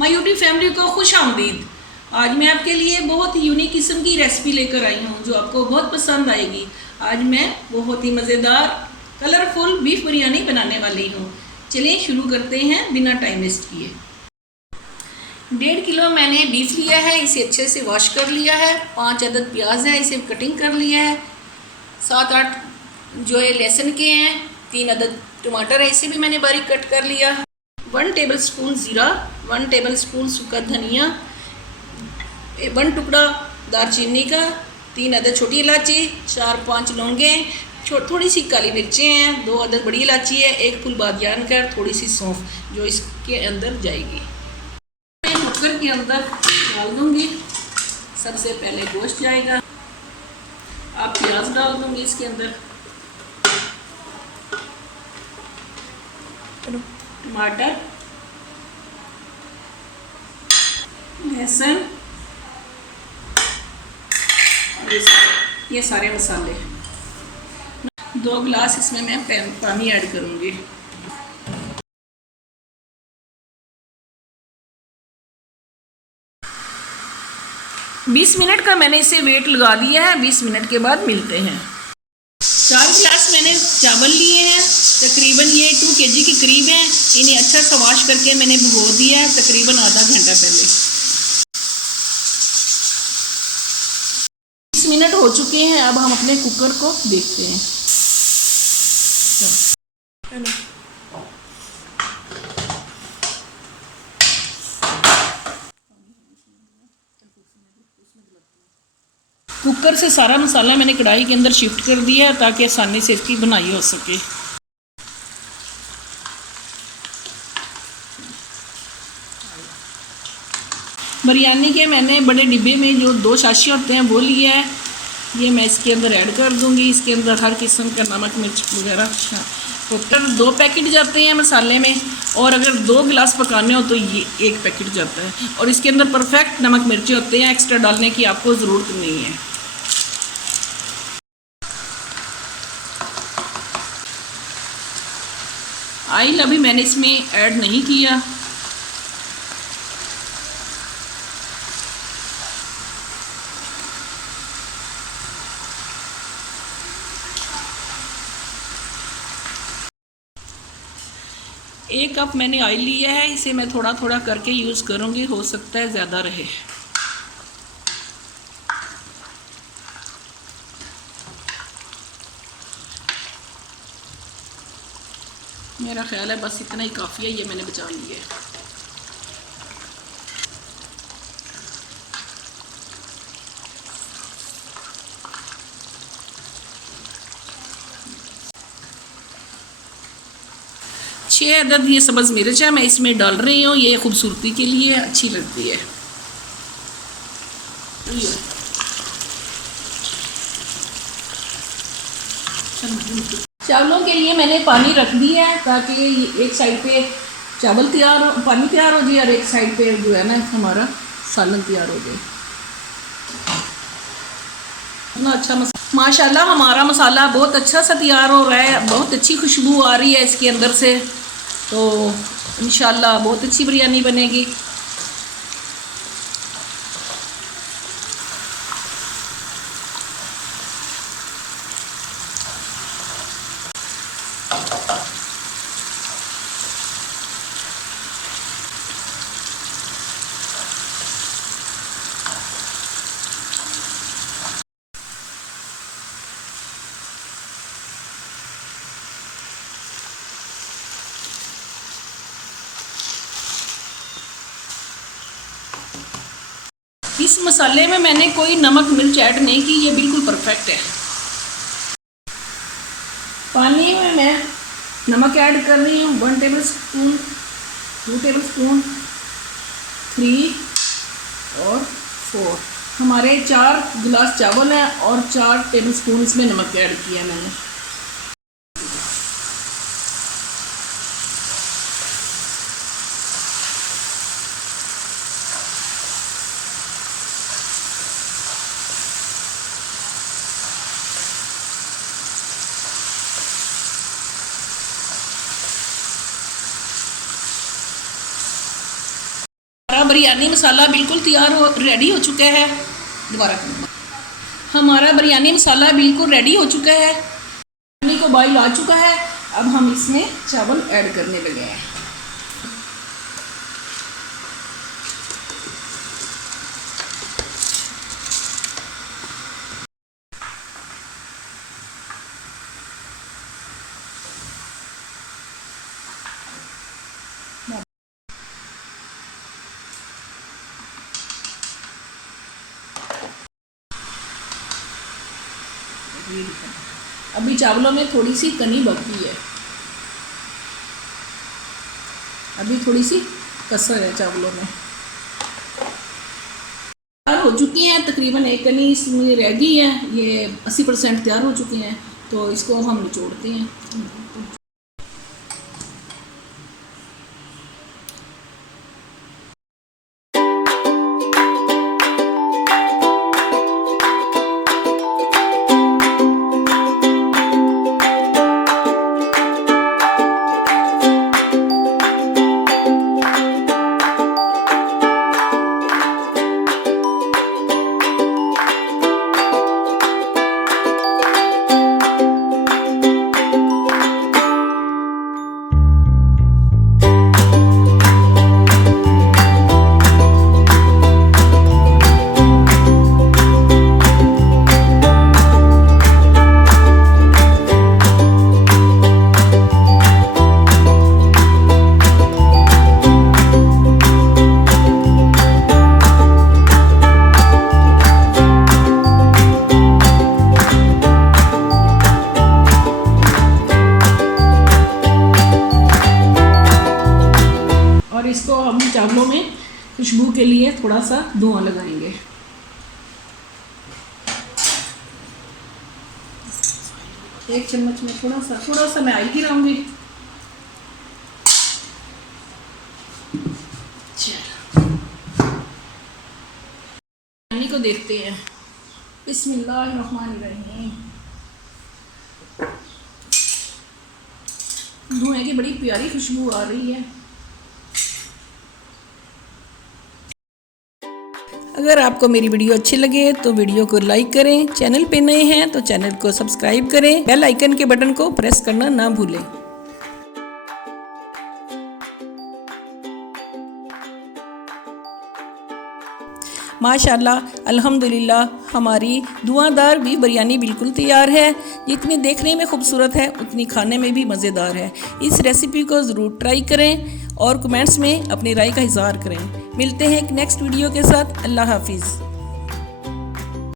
My YouTube family को खुश आमदीद। आज मैं आपके लिए बहुत ही यूनिक किस्म की रेसिपी लेकर आई हूँ जो आपको बहुत पसंद आएगी। आज मैं बहुत ही मज़ेदार कलरफुल बीफ बिरयानी बनाने वाली हूँ। चलिए शुरू करते हैं बिना टाइम वेस्ट किए। 1.5 किलो मैंने बीफ लिया है, इसे अच्छे से वॉश कर लिया है। 5 अदद प्याज है, इसे कटिंग कर लिया है। 7-8 जो है लहसुन के हैं। 3 अदद टमाटर है, इसे भी मैंने बारीक कट कर लिया। 1 टेबलस्पून ज़ीरा, 1 टेबलस्पून सूखा धनिया, 1 टुकड़ा दालचीनी का, 3 अदद छोटी इलायची, 4-5 लौंगे, थोड़ी सी काली मिर्चें हैं, 2 अदद बड़ी इलायची है, 1 फुल बादियान का, थोड़ी सी सौंफ जो इसके अंदर जाएगी। मैं कुकर के अंदर डाल दूँगी। सबसे पहले गोश्त जाएगा। आप प्याज डाल दूँगी इसके अंदर, टमाटर, लहसुन और ये सारे मसाले। 2 गिलास इसमें मैं पानी ऐड करूँगी। बीस मिनट का मैंने इसे वेट लगा दिया है। 20 मिनट के बाद मिलते हैं। 4 गिलास मैंने चावल लिए हैं, तकरीबन ये 2 kg के करीब हैं। इन्हें अच्छा सा वॉश करके मैंने भिगो दिया है तकरीबन आधा घंटा पहले। 20 मिनट हो चुके हैं। अब हम अपने कुकर को देखते हैं। कुकर से सारा मसाला मैंने कढ़ाई के अंदर शिफ्ट कर दिया है ताकि आसानी से इसकी बुनाई हो सके। बिरयानी के मैंने बड़े डिब्बे में जो 2 शाशी होते हैं वो लिया है। ये मैं इसके अंदर ऐड कर दूंगी। इसके अंदर हर किस्म का नमक मिर्च वगैरह टोटल 2 पैकेट जाते हैं मसाले में, और अगर 2 गिलास पकाने हो तो ये 1 पैकेट जाता है। और इसके अंदर परफेक्ट नमक मिर्ची होते हैं, एक्स्ट्रा डालने की आपको ज़रूरत नहीं है। ऑयल अभी मैंने इसमें ऐड नहीं किया। एक कप मैंने ऑयल लिया है, इसे मैं थोड़ा थोड़ा करके यूज़ करूँगी, हो सकता है ज़्यादा रहे। मेरा ख्याल है बस इतना ही काफ़ी है, ये मैंने बचा लिया है। छः अदद ये सब्ज़ मिर्च है, मैं इसमें डाल रही हूँ। ये खूबसूरती के लिए अच्छी लगती है। चावलों के लिए मैंने पानी रख दिया है ताकि एक साइड पे चावल पानी तैयार हो जाए और एक साइड पे जो है ना हमारा सालन तैयार हो जाए। इतना अच्छा माशाल्लाह हमारा मसाला बहुत अच्छा सा तैयार हो रहा है। बहुत अच्छी खुशबू आ रही है इसके अंदर से, तो इंशाल्लाह बहुत अच्छी बिरयानी बनेगी। इस मसाले में मैंने कोई नमक मिर्च ऐड नहीं की, ये बिल्कुल परफेक्ट है। पानी में मैं नमक ऐड कर रही हूँ 1 टेबलस्पून, 2 टेबलस्पून, 3 और 4। हमारे 4 गिलास चावल हैं और 4 टेबलस्पून इसमें नमक ऐड किया मैंने। बिरयानी मसाला बिल्कुल रेडी हो चुका है। दोबारा हमारा बिरयानी मसाला बिल्कुल रेडी हो चुका है, पानी को बॉईल आ चुका है। अब हम इसमें चावल ऐड करने लगे हैं। अभी चावलों में थोड़ी सी कनी बाकी है, अभी थोड़ी सी कसर है चावलों में। तैयार हो चुकी हैं, तकरीबन एक कनी इसमें रह गई है। ये 80% तैयार हो चुके हैं, तो इसको हम निचोड़ते हैं। और इसको हम चावलों में खुशबू के लिए थोड़ा सा धुआं लगाएंगे। एक चम्मच में थोड़ा सा मैं ऑयल गिराऊंगी। पानी को देखते हैं। बिस्मिल्लाहिर्रहमानिर्रहीम। धुएं की बड़ी प्यारी खुशबू आ रही है। अगर आपको मेरी वीडियो अच्छी लगे तो वीडियो को लाइक करें, चैनल पे नए हैं तो चैनल को सब्सक्राइब करें, बेल आइकन के बटन को प्रेस करना ना भूलें। माशाल्लाह अल्हम्दुलिल्लाह हमारी धुआंधार बीफ बिरयानी बिल्कुल तैयार है। जितनी देखने में खूबसूरत है उतनी खाने में भी मज़ेदार है। इस रेसिपी को ज़रूर ट्राई करें और कमेंट्स में अपनी राय का इज़हार करें। मिलते हैं एक नेक्स्ट वीडियो के साथ। अल्लाह हाफिज़।